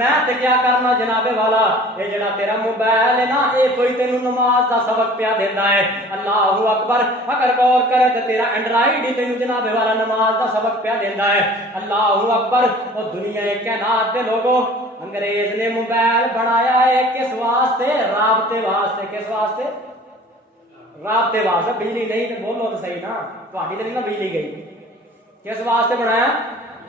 मैं ते क्या करना जनाबे वाला, ये जड़ा तेरा मोबाइल है ना, ये कोई तेन नमाज का सबक पिया देता है। अल्लाह अकबर, अगर गौर करे तो तेरा एंड्राइड ही तेन जनाबे वाला नमाज का सबक पिया देता है। अल्लाह अकबर। और दुनिया कायनात के लोगों, अंग्रेज ने मोबाइल बनाया है किस वास्ते? राबते वास्ते। किस वास्ते? राबते वास्ते। बिजली नहीं तो बोलो तो सही ना, थोड़ी तो नहीं ना बिजली गई। किस वास्ते बनाया?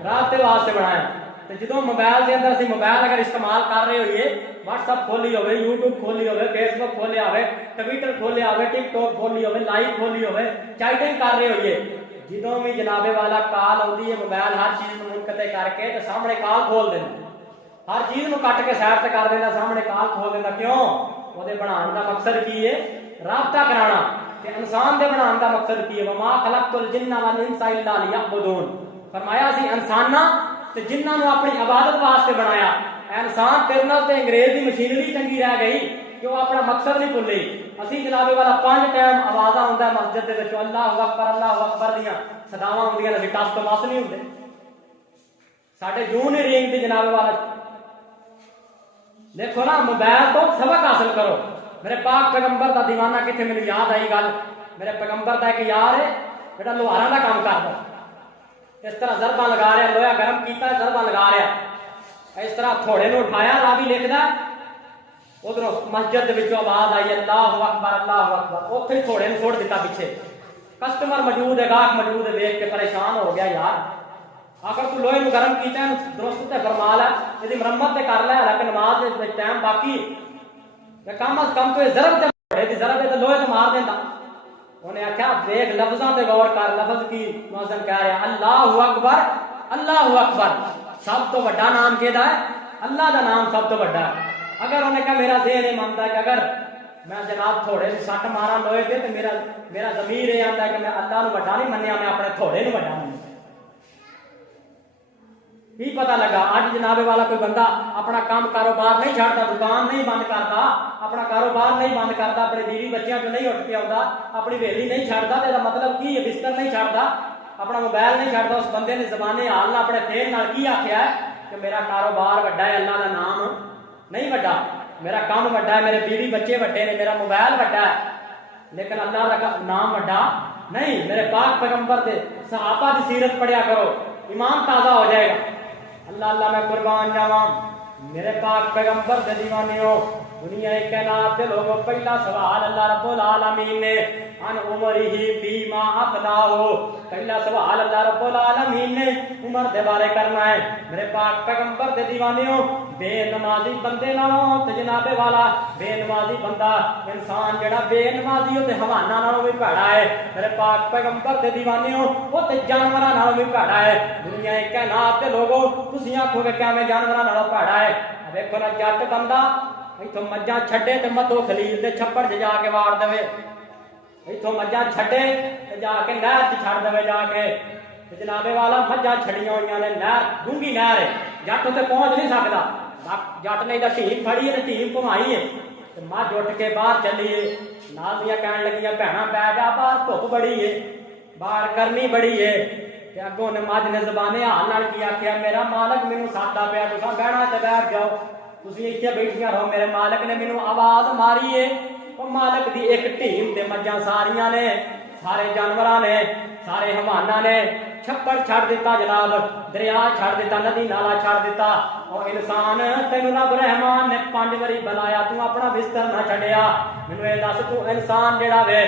राबते वास्ते बनाया। तो जो मोबाइल के अंदर मोबाइल अगर इस्तेमाल कर रहे होइए, व्हाट्सअप खोली हो, यूट्यूब खोली हो, फेसबुक खोले हो, ट्विटर खोले हो, टिकटॉक खोली हो, लाइव खोली हो, चैटिंग कर रहे होइए, जो भी जनाबे वाला कॉल आती है, मोबाइल हर चीज मुनकते करके तो सामने कॉल खोल देना, हर चीज में कट के साइड कर देना, सामने कॉल खोल देना। क्यों? वो बनाने का मकसद की है? राबता कराना। इंसान के बनाने का मकसद की है? वमा खलक़तुल जिन्ना वल इंसा इल्ला लियअबुदून। फरमाया सी इंसाना ते जिन्ना नु अपनी इबादत वास्ते बनाया। इंसान तेरे नाल ते अंग्रेज की मशीनरी चंगी रह गई कि वो अपना मकसद नहीं भुले। असी जनाबे वाला 5 टाइम आवाजा आउंदा है मस्जिद दे विच, अल्लाहु अकबर दियां सदावां आउंदियां ने, टस तो मस नहीं हुंदे साडे जूं नहीं रिंग दी जनाबे वाला। देखो ना, मोबाइल तो सबक हासिल करो। मेरे पाक पैगंबर का दीवाना कितने, मेनू याद आई गल, मेरे पैगंबर का एक यार है बेटा लोहारा का काम करता, इस तरह जरबा लगा रहा, लोहा गर्म किया, जरबा लगा रहा, इस तरह थोड़े ने उठाया, रावी लिखदा, उधरों मस्जिद विचों आवाज आई अल्लाहु अकबर अल्लाहु अकबर, उत्थे थोड़े ने छोड़ दिता पीछे। कस्टमर मौजूद है, गाहक मौजूद है, देख के परेशान हो गया, यार आखिर तू लोहे गर्म किया, दुरुस्त ते फरमाल है, यदि मरम्मत ते कर लै, हालांकि नमाज टाइम बाकी, कम अज कम तो जरब जरब तो लोहे तो मार देता। उन्हें आख्या देख लफ्जां ते गौर कर, लफ्ज की मौजन कह रहा अल्लाहु अकबर अल्लाहु अकबर, सब तो बड़ा नाम केदा है? अल्लाह का नाम सब तो बड़ा। अगर उन्हें कहा मेरा ज़हन ये मानता है कि अगर मैं जनाब थोड़े सट मारा लोहे के, तो मेरा ज़मीर ये आंदा है कि मैं अल्लाह नूं वड्डा नहीं मन्निया, मैं अपने थोड़े नूं वड्डा मन्निया। की पता लगा अज जनाबे वाला कोई बंदा अपना काम कारोबार नहीं छाड़ता, दुकान नहीं बंद करता, अपना कारोबार नहीं बंद करता, अपने बीवी बच्चों को नहीं उठ के आता, अपनी वेली नहीं छाड़ता, तो मतलब की है? बिस्तर नहीं छाड़ता, अपना मोबाइल नहीं छाड़ता। उस बंदे ने जबाने हाल अपने फेर नाल की आख्या है कि मेरा कारोबार वड्डा है, अल्लाह का नाम नहीं वड्डा, मेरा काम वड्डा है, मेरे बीवी बच्चे वड्डे ने, मेरा मोबाइल वड्डा है, लेकिन अल्लाह का नाम वड्डा नहीं। मेरे पाक पैगंबर दे सहाबा की सीरत पढ़िया करो, ईमान ताजा हो जाएगा। अल्लाह अल्लाह मैं कुर्बान जावा, मेरे पाक पैगंबर दे दीवानियों, दुनिया कायनात के लोगों, पहला सवाल अल्लाह रब्बुल आलमीन ने अन उमरिही फीमा अफनाहु, पहला सवाल अल्लाह रब्बुल आलमीन ने उमर दे बारे करना है। मेरे पाक पैगंबर दे दीवानियों, बेनमाजी बंदे नालों ते जनाबे वाला बेनमाजी बंदा, इंसान जेड़ा बेनमाजी हो ते हवाना नालों भी भैड़ा है। मेरे पाक पैगंबर दे दीवानियों, वो ते जानवरां नालों भी भैड़ा है। दुनिया कायनात के लोगों, तुसीं आखोगे क्या मैं जानवरां नालों भैड़ा है? देखो ना, जट बंदा इथों मज्जां छड्डे ते मद्धो खलील दे छप्पड़ च जाके वाड़ देवे, इथों मज्जां छड्डे ते जाके नहर च छड़ देवे जाके, जनाबे वाला मज्जां छड़ियां हुई ने, नहर डूंगी नहर है, जट उत्ते पहुंच नहीं सकता, जट ने टीम फड़ी है, टीम घुमाई है, मझ उठ के बाहर चली है, नाल दियां कहन लगियां भैणां पै जा बाहर, धुप बड़ी है, बाहर गर्मी बड़ी है। अगों ने मझ ने जबाने हाल नाल की आख्या, मेरा मालक मैनू सादा पिया, तुसां बहना ते बैठ जाओ, तुसीं इत्थे बैठियां रहो, मेरे मालक ने मैनू आवाज मारी है। और मालक दी एक टीम ते मज्जां सारियां ने, सारे जानवरां ने, सारे हवाना ने छप्पड़ छड़ दिता, जनाब दरिया छड़ दिता, नदी नाला छड़ दिता। और इंसान तेनू रब रहमान ने 5 बारी बुलाया, तू अपना बिस्तर ना छड़िया, मैनू ये दस तू इंसान जेड़ा वे